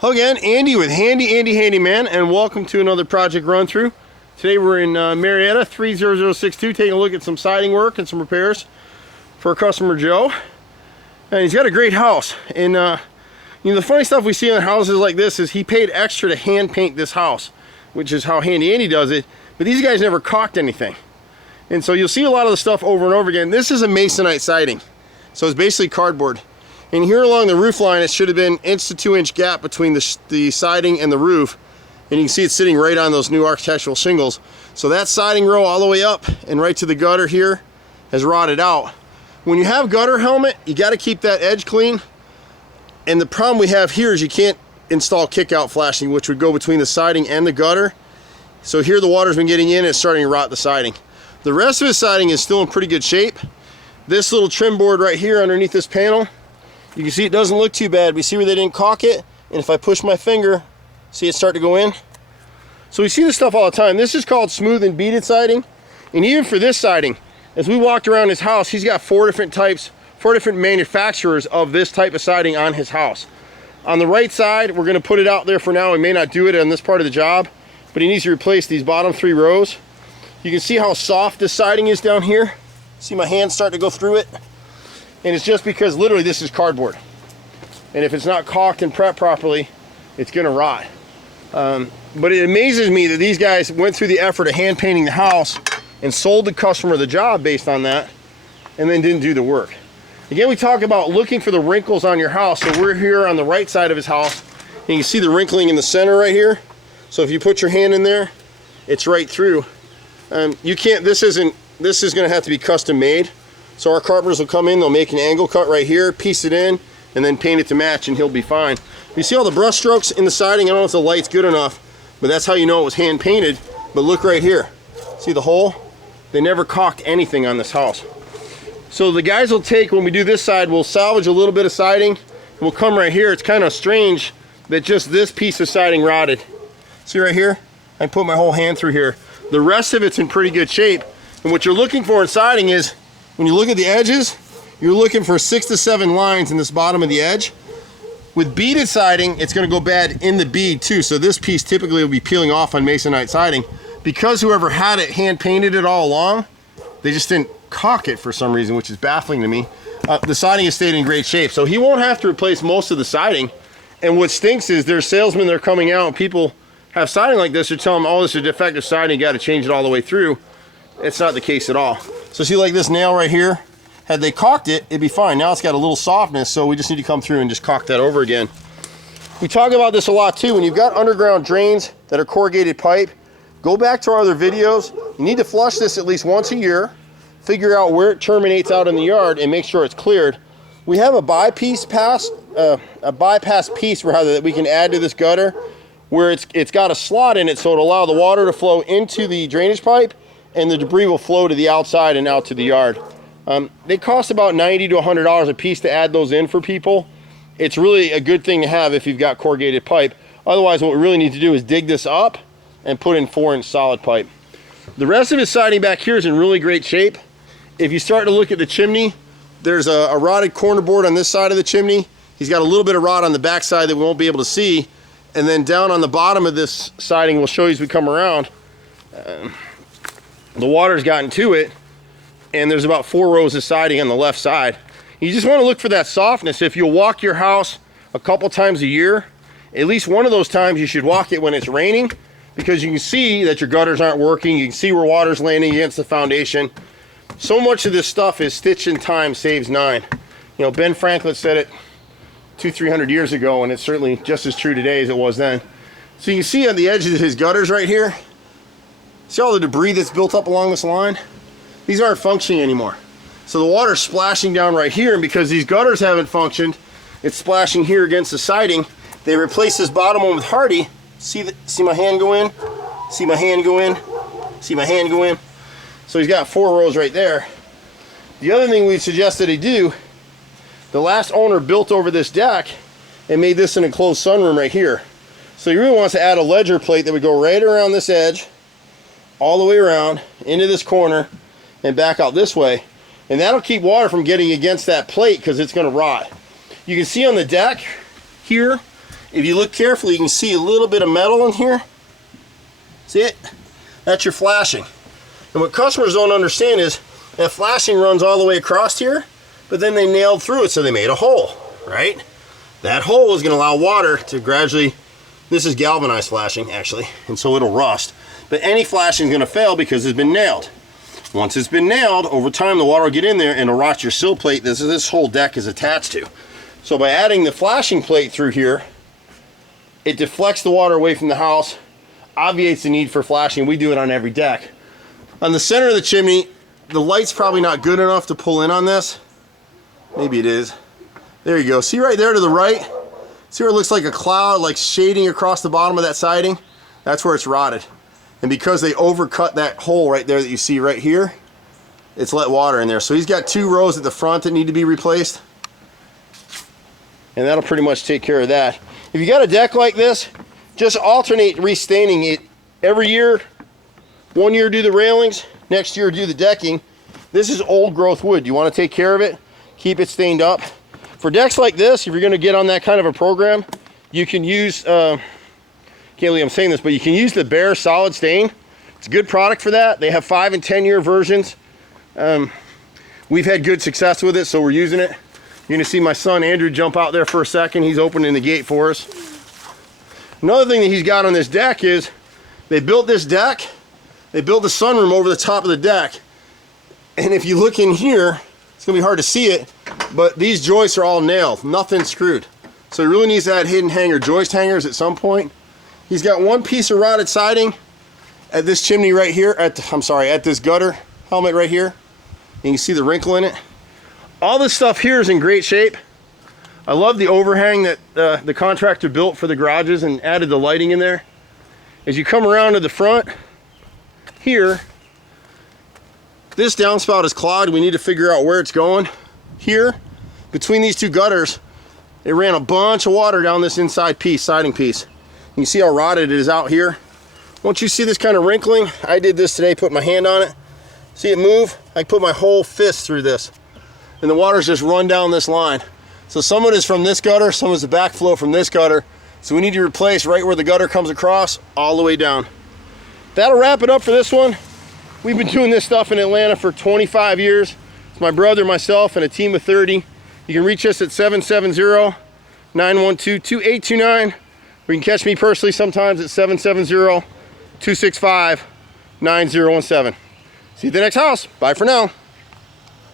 Hello again, Andy with Handy Handyman, and welcome to another project run through. Today we're in Marietta 30062 taking a look at some siding work and some repairs for our customer Joe. And he's got a great house. And you know, the funny stuff we see in houses like this is he paid extra to hand paint this house, which is how Handy Andy does it. But these guys never caulked anything. And so you'll see a lot of the stuff over and over again. This is a masonite siding, so it's basically cardboard. And here along the roof line, it should have been 1 to 2 inch gap between the siding and the roof. And you can see it's sitting right on those new architectural shingles. So that siding row all the way up and right to the gutter here has rotted out. When you have gutter helmet, you got to keep that edge clean. And the problem we have here is you can't install kick-out flashing, which would go between the siding and the gutter. So here the water's been getting in and it's starting to rot the siding. The rest of his siding is still in pretty good shape. This little trim board right here underneath this panel, you can see it doesn't look too bad. We see where they didn't caulk it, and if I push my finger, see it start to go in? So we see this stuff all the time. This is called smooth and beaded siding. And even for this siding, as we walked around his house, he's got 4 different manufacturers of this type of siding on his house. On the right side, we're gonna put it out there for now. We may not do it on this part of the job, but he needs to replace these bottom 3 rows. You can see how soft this siding is down here. See my hand start to go through it? And it's just because literally this is cardboard. And if it's not caulked and prepped properly, it's gonna rot. But it amazes me that these guys went through the effort of hand painting the house and sold the customer the job based on that, and then didn't do the work. Again, we talk about looking for the wrinkles on your house. So we're here on the right side of his house, and you can see the wrinkling in the center right here. So if you put your hand in there, it's right through. You can't, this is gonna have to be custom made. So our carpenters will come in, they'll make an angle cut right here, piece it in, and then paint it to match, and he'll be fine. You see all the brush strokes in the siding? I don't know if the light's good enough, but that's how you know it was hand painted. But look right here. See the hole? They never caulked anything on this house. So the guys will take, when we do this side, we'll salvage a little bit of siding, and we'll come right here. It's kind of strange that just this piece of siding rotted. See right here? I put my whole hand through here. The rest of it's in pretty good shape. And what you're looking for in siding is, when you look at the edges, you're looking for 6 to 7 lines in this bottom of the edge. With beaded siding, it's gonna go bad in the bead too. So this piece typically will be peeling off on masonite siding. Because whoever had it hand painted it all along, they just didn't caulk it for some reason, which is baffling to me. The siding has stayed in great shape. So he won't have to replace most of the siding. And what stinks is there's salesmen that are coming out and people have siding like this, they're telling them, oh, this is a defective siding, you gotta change it all the way through. It's not the case at all. So see, like this nail right here, had they caulked it, it'd be fine. Now it's got a little softness, so we just need to come through and just caulk that over again. We talk about this a lot too. When you've got underground drains that are corrugated pipe, go back to our other videos. You need to flush this at least once a year, figure out where it terminates out in the yard, and make sure it's cleared. We have a bypass piece rather that we can add to this gutter, where it's got a slot in it, so it'll allow the water to flow into the drainage pipe, and the debris will flow to the outside and out to the yard. They cost about $90 to $100 a piece to add those in for people. It's really a good thing to have if you've got corrugated pipe. Otherwise, what we really need to do is dig this up and put in 4-inch solid pipe. The rest of his siding back here is in really great shape. If you start to look at the chimney, there's a rotted corner board on this side of the chimney. He's got a little bit of rot on the back side that we won't be able to see. And then down on the bottom of this siding, we'll show you as we come around. The water's gotten to it, and there's about 4 rows of siding on the left side. You just want to look for that softness. If you'll walk your house a couple times a year, at least one of those times you should walk it when it's raining, because you can see that your gutters aren't working. You can see where water's landing against the foundation. So much of this stuff is stitch in time saves 9. You know, Ben Franklin said it 200-300 years ago, and it's certainly just as true today as it was then. So you can see on the edge of his gutters right here, see all the debris that's built up along this line? These aren't functioning anymore. So the water's splashing down right here, and because these gutters haven't functioned, it's splashing here against the siding. They replaced this bottom one with Hardy. See my hand go in? See my hand go in? See my hand go in? So he's got 4 rows right there. The other thing we suggested he do, the last owner built over this deck and made this an enclosed sunroom right here. So he really wants to add a ledger plate that would go right around this edge, all the way around into this corner and back out this way, and that'll keep water from getting against that plate because it's going to rot. You can see on the deck here If you look carefully, you can see a little bit of metal in here. See it? That's your flashing. And what customers don't understand is that flashing runs all the way across here, but then they nailed through it, so they made a hole, right? That hole is going to allow water to gradually, this is galvanized flashing actually, and so it'll rust. But any flashing is going to fail because it's been nailed. Once it's been nailed, over time the water will get in there and it'll rot your sill plate this whole deck is attached to. So by adding the flashing plate through here, it deflects the water away from the house, obviates the need for flashing. We do it on every deck. On the center of the chimney, the light's probably not good enough to pull in on this. Maybe it is. There you go. See right there to the right? See where it looks like a cloud, like shading across the bottom of that siding? That's where it's rotted. And because they overcut that hole right there that you see right here, it's let water in there. So he's got 2 rows at the front that need to be replaced. And that'll pretty much take care of that. If you got a deck like this, just alternate restaining it every year. One year do the railings, next year do the decking. This is old growth wood. You want to take care of it, keep it stained up. For decks like this, if you're going to get on that kind of a program, you can use, can't believe I'm saying this, but you can use the Bear solid stain. It's a good product for that. They have 5 and 10 year versions. We've had good success with it, so we're using it. You're going to see my son Andrew jump out there for a second. He's opening the gate for us. Another thing that he's got on this deck is they built this deck. They built the sunroom over the top of the deck. And if you look in here, it's going to be hard to see it, but these joists are all nailed, nothing screwed. So he really needs to add hidden hanger joist hangers at some point. He's got 1 piece of rotted siding at this chimney right here, at this gutter helmet right here. You can see the wrinkle in it. All this stuff here is in great shape. I love the overhang that the contractor built for the garages and added the lighting in there. As you come around to the front here, this downspout is clogged. We need to figure out where it's going. Here, between these 2 gutters, it ran a bunch of water down this inside piece, siding piece. You can see how rotted it is out here. Once you see this kind of wrinkling, I did this today, put my hand on it. See it move? I put my whole fist through this. And the water's just run down this line. So some of it is from this gutter, some is the backflow from this gutter. So we need to replace right where the gutter comes across, all the way down. That'll wrap it up for this one. We've been doing this stuff in Atlanta for 25 years. It's my brother, myself, and a team of 30. You can reach us at 770-912-2829. Or you can catch me personally sometimes at 770-265-9017. See you at the next house. Bye for now.